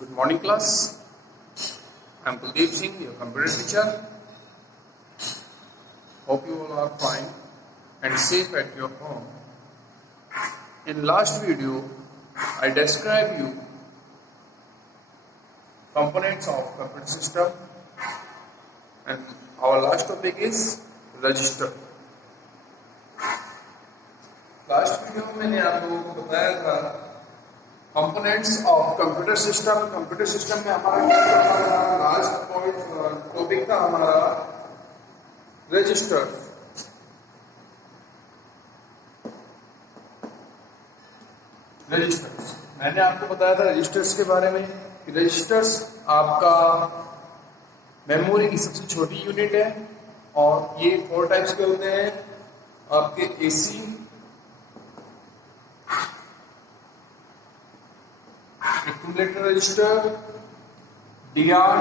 Good morning, class. I am Kuldeep Singh, your computer teacher. Hope you all are fine and safe at your home. In last video, I described you components of computer system, and our last topic is register. Last video में मैंने आप लोगों को बताया था components of computer system. Computer system में हमारा क्या था? लास्ट पॉइंट टॉपिक था हमारा रजिस्टर। रजिस्टर्स मैंने आपको बताया था रजिस्टर्स के बारे में कि रजिस्टर्स आपका मेमोरी की सबसे छोटी यूनिट है और ये 4 टाइप्स के होते हैं। आपके AC, accumulator register, DR,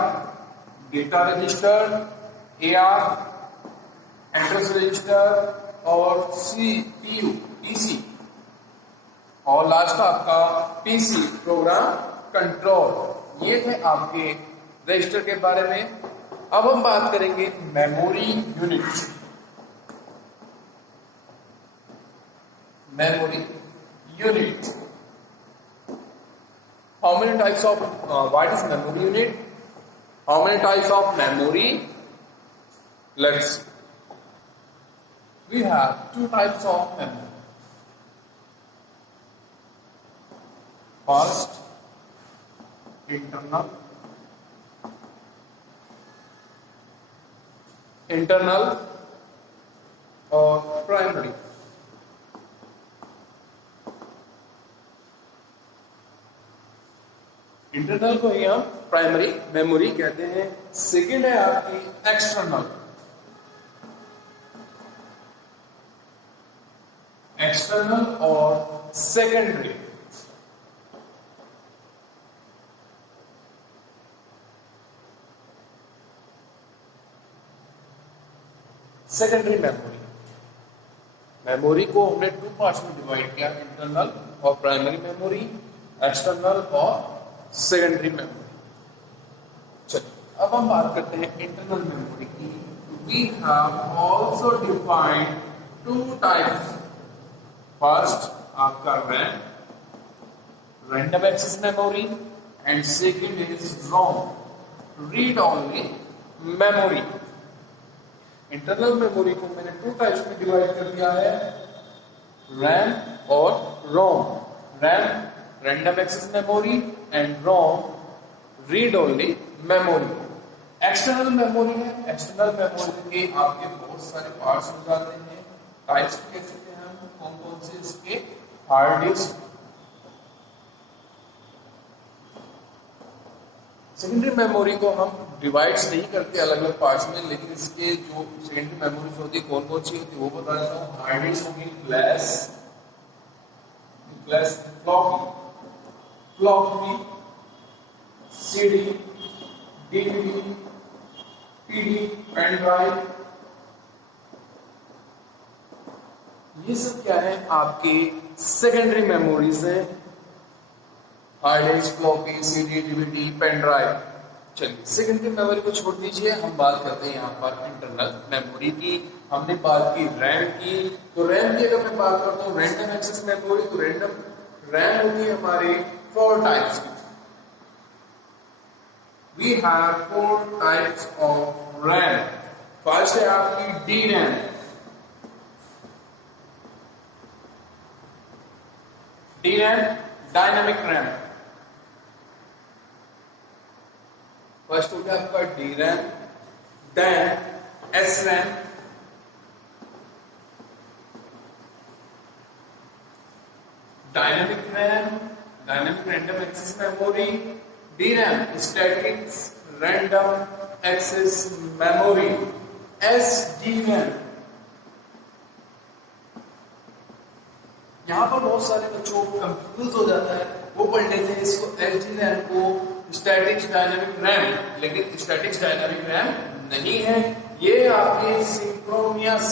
data register, AR, address register और सीपीयू, पीसी और लास्ट आपका पीसी, प्रोग्राम कंट्रोल। ये थे आपके रजिस्टर के बारे में। अब हम बात करेंगे memory unit. Memory unit, how many types of what is memory unit? How many types of memory? Let's see. We have 2 types of memory. First, internal or primary. Internal को ही हम प्राइमरी मेमोरी कहते हैं। Second है आपकी external. External और secondary. Secondary memory, memory को हमने 2 parts में डिवाइड किया, इंटरनल और प्राइमरी मेमोरी, एक्सटर्नल और सेकेंडरी मेमोरी। चलिए अब हम बात करते हैं इंटरनल मेमोरी की। We have also defined 2 types. First आपका RAM, random access memory, and second is ROM, read only memory. Internal memory को मैंने 2 टाइप्स में डिवाइड कर दिया है, रैम और ROM. RAM random access memory and ROM read only memory. External memory है। External memory के आपके बहुत सारे पार्ट्स हो जाते हैं। टाइप्स कह सकते हैं हम कौन कौन से इसके? Hard disk. सेकेंडरी मेमोरी को हम डिवाइड्स नहीं करते अलग अलग पार्ट्स में, लेकिन इसके जो सेकेंडरी मेमोरीज होती है कौन कौन सी होती है वो बता देता हूँ। हार्ड डिस्क होगी, flash, floppy, CD, DVD, PD, pen drive. ये सब क्या है? आपके सेकेंडरी मेमोरीज है। Hard disk, floppy, CD, DVD, pen drive. चलिए सेकेंडरी मेमोरी को छोड़ दीजिए, हम बात करते हैं यहाँ पर इंटरनल मेमोरी की। हमने बात की रैम की, तो रैम की अगर मैं बात करता हूँ रैंडम एक्सेस मेमोरी, तो रैम होती है हमारे 4 टाइप्स की। We have 4 types of RAM. First है आपकी DRAM। DRAM dynamic RAM. First हो गया आपका DRAM, then SRAM, dynamic RAM, dynamic random access memory, DRAM static random access memory, SDRAM। यहां पर बहुत सारे बच्चों को कंफ्यूज हो जाता है, वो पढ़ लेते हैं इसको SDRAM को स्टैटिक डायनामिक रैम, लेकिन स्टैटिक डायनामिक रैम नहीं है, ये आपके synchronous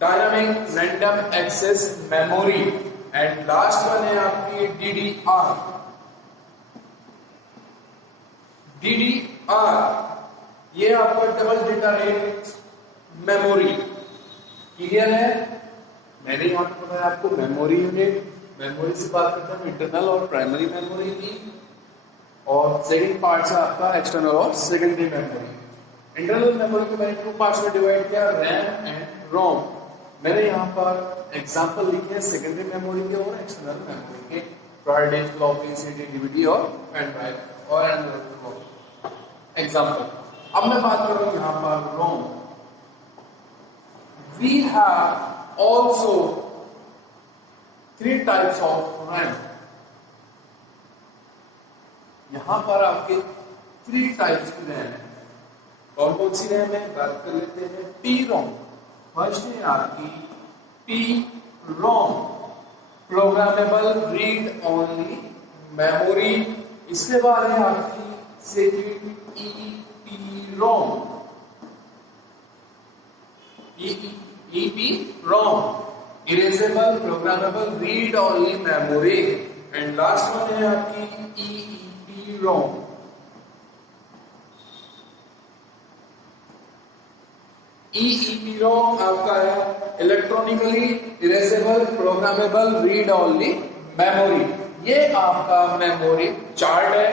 dynamic random access memory. And last one है आपकी DDR, DDR ये आपका double data rate memory. Clear है? मैंने यहाँ पे बताया आपको मेमोरी यूनिट। मेमोरी से बात करते हैं इंटरनल और प्राइमरी मेमोरी की, और सेकंड पार्ट से आपका एक्सटर्नल और सेकेंडरी मेमोरी। इंटरनल मेमोरी को मैंने 2 पार्ट्स में डिवाइड किया, रैम एंड रोम। मैंने यहाँ पर एग्जांपल लिखे हैं सेकेंडरी मेमोरी के और एक्सटर्नल मेमोरी के, hard disk, floppy, CD, DVD और पेन ड्राइव और एग्जांपल। अब मैं बात करूँ यहाँ पर ROM. We have also 3 types of RAM. यहां पर आपके 3 टाइप्स की रैम है। कौन कौन सी रैम है बात कर लेते हैं। पी रोम, फर्स्ट है आपकी P ROM, programmable read only memory. इसके बाद है आपकी second E P ROM, E P ROM, erasable programmable read only memory. And last one है आपकी ई रोम। EEPROM आपका है electronically erasable programmable read only memory. ये आपका मेमोरी चार्ट है।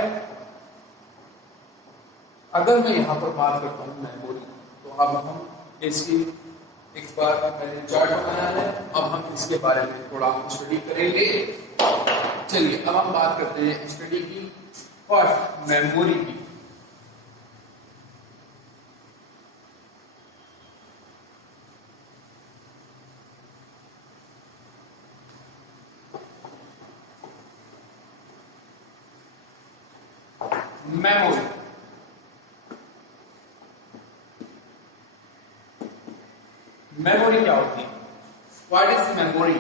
अगर मैं यहां पर बात करता हूं मेमोरी, तो अब हम इसकी एक बार मैंने चार्ट बनाया है, अब हम इसके बारे में थोड़ा स्टडी करेंगे। चलिए अब हम बात करते हैं स्टडी की फर्स्ट मेमोरी की। मेमोरी मेमोरी क्या होती है? What is memory?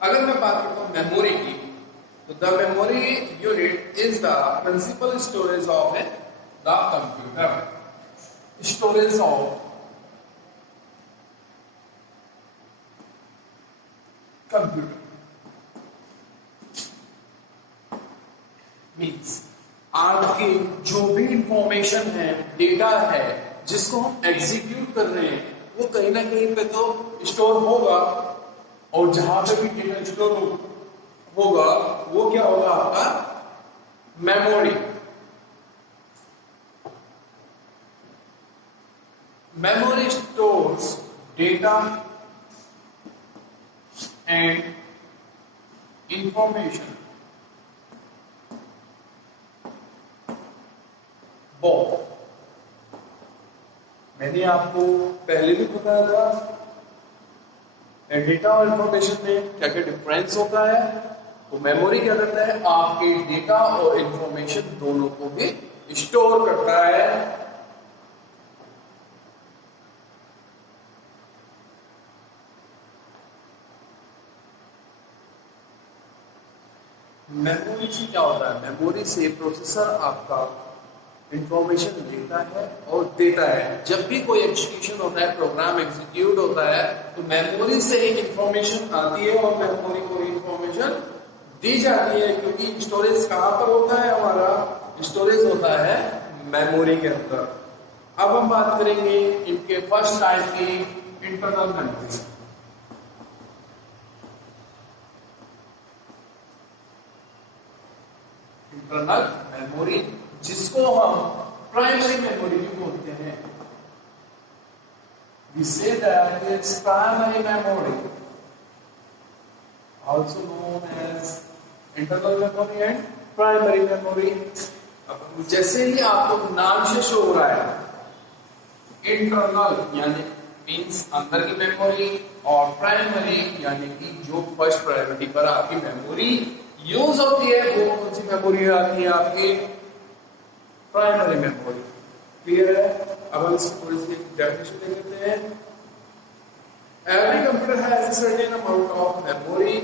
अगर मैं बात करता हूं मेमोरी की, तो the memory unit is the principal storage of the computer. Storage of computer means आपकी जो भी इंफॉर्मेशन है, डेटा है, जिसको हम एग्जीक्यूट कर रहे हैं, वो कहीं ना कहीं पे तो स्टोर होगा। और जहां पे भी डेटा स्टोर होगा वो क्या होगा? आपका memory. Memory stores data and information both. मैंने आपको पहले भी बताया था डेटा और इंफॉर्मेशन में क्या क्या डिफरेंस होता है। तो मेमोरी क्या करता है? आपके डेटा और इंफॉर्मेशन दोनों को भी स्टोर करता है। मेमोरी से क्या होता है? मेमोरी से प्रोसेसर आपका इंफॉर्मेशन लेता है और देता है। जब भी कोई एग्जीक्यूशन होता है, प्रोग्राम एग्जीक्यूट होता है, तो मेमोरी से ही इंफॉर्मेशन आती है और मेमोरी को इंफॉर्मेशन दी जाती है। क्योंकि स्टोरेज कहां पर होता है? हमारा स्टोरेज होता है मेमोरी के अंदर। अब हम बात करेंगे इनके फर्स्ट टाइप की, इंटरनल मेमोरी। इंटरनल मेमोरी जिसको हम प्राइमरी मेमोरी भी बोलते हैं। We say that it's primary memory, also known as internal memory and primary memory। अब जैसे ही आपको नाम से शो हो रहा है, इंटरनल यानी मीन्स अंदर की मेमोरी, और प्राइमरी यानी कि जो फर्स्ट प्रायोरिटी पर आपकी मेमोरी यूज होती है, वो कौन सी मेमोरी आती है? आपकी प्राइमरी मेमोरी। क्लियर है? अब हम इसकी थोड़ी सी डेफिनेशन देख लेते हैं। Every computer has a certain amount of memory.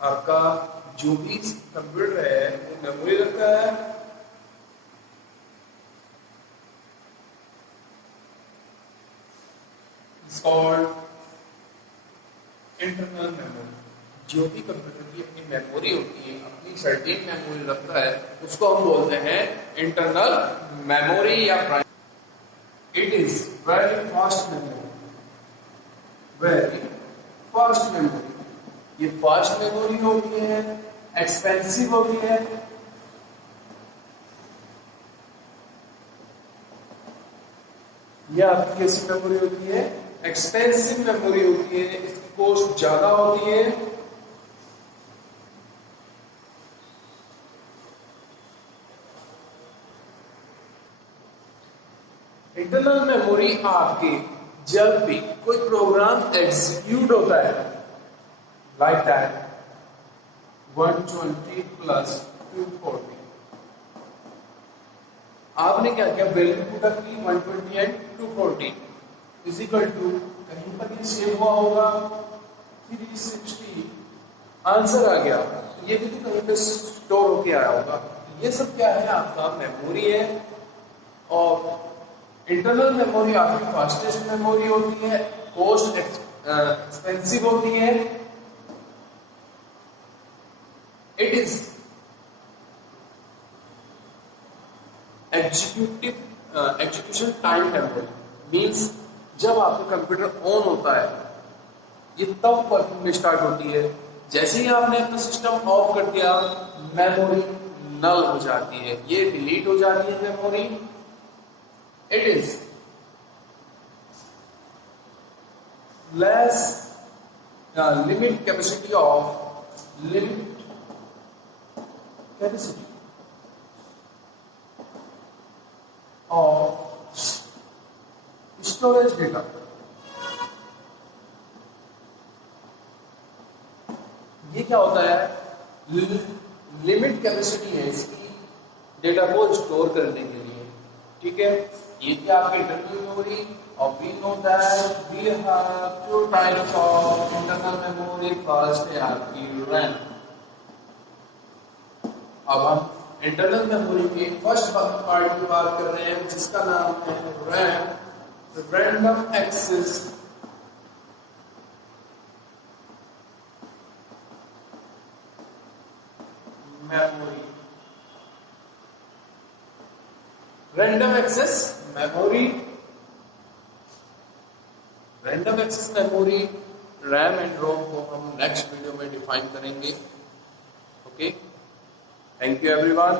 आपका जो भी कंप्यूटर है वो मेमोरी रखता है। It's called internal memory. जो भी कंप्यूटर की अपनी मेमोरी होती है, अपनी सर्टेन मेमोरी रखता है, उसको हम बोलते हैं इंटरनल मेमोरी या primary. It is very fast memory, very fast memory. ये फास्ट मेमोरी होती है, एक्सपेंसिव होती है, यह आपकी कैसी मेमोरी होती है? एक्सपेंसिव मेमोरी होती है, इसकी कॉस्ट ज्यादा होती है। इंटरनल मेमोरी आपके जब भी कोई प्रोग्राम एग्जीक्यूट होता है, लाइक दैट 120 प्लस 240, आपने क्या किया, वैल्यू पुट की 120 एंड 240 इज इक्वल टू, कहीं पर ये सेव हुआ होगा 360, आंसर आ गया, ये भी तो कहीं पे स्टोर होके आया होगा। ये सब क्या है? आपका मेमोरी है। और इंटरनल मेमोरी आपकी फास्टेस्ट मेमोरी होती है, कॉस्ट एक्सपेंसिव होती है। It is execution time memory, means जब आपका कंप्यूटर ऑन होता है, ये तब वर्किंग में स्टार्ट होती है। जैसे ही आपने अपना सिस्टम ऑफ कर दिया, मेमोरी नल हो जाती है, ये डिलीट हो जाती है memory. It is less limit capacity of storage data। ये क्या होता है? लिमिट कैपेसिटी है इसकी डेटा को स्टोर करने के लिए, ठीक है। ये क्या आपकी इंटरनल मेमोरी। और we know that we have two types of internal memory. First है आपकी रैम। अब हम इंटरनल मेमोरी के फर्स्ट पार्ट की बात कर रहे हैं, जिसका नाम है RAM, random access memory. Random access memory, random access memory, RAM and ROM को हम नेक्स्ट वीडियो में डिफाइन करेंगे। Okay, thank you everyone.